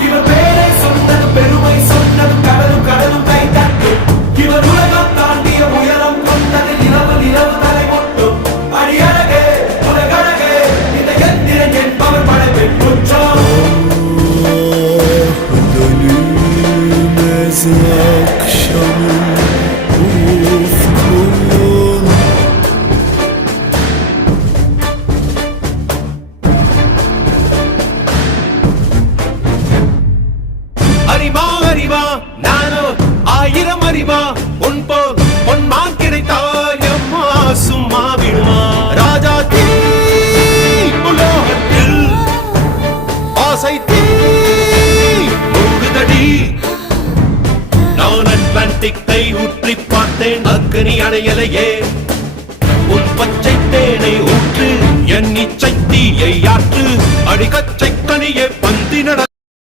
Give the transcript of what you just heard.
இவர் பேரை சொன்னது பெருமை சொன்னது கடலும் கடலும் கை தட்டும் இவர் உலகம் தாண்டிய உயரம் கொண்டது நிலவு நிலவு தலை மொட்டும் அடியழகே உலகழகே இந்த எந்திரன் என்பவர் படைப்பின் குற்றம் அறிவா அறிவா நானோ ஆயிரம் அறிவா உன் போல் பொன்மான் கிடைத்தாயம்மா சும்மா விடுமா ராஜா தீ உலோகத்தில் ஆசை தீ மூடுதடி நான் அட்லாண்டிக்கை ஊற்றி பார்த்தேன் அக்கனி அணையலையே உன் பச்சை தேனை ஊற்று என் இச்சை தீயை ஆற்று அடிக்கச்சை கனியே பந்தி நட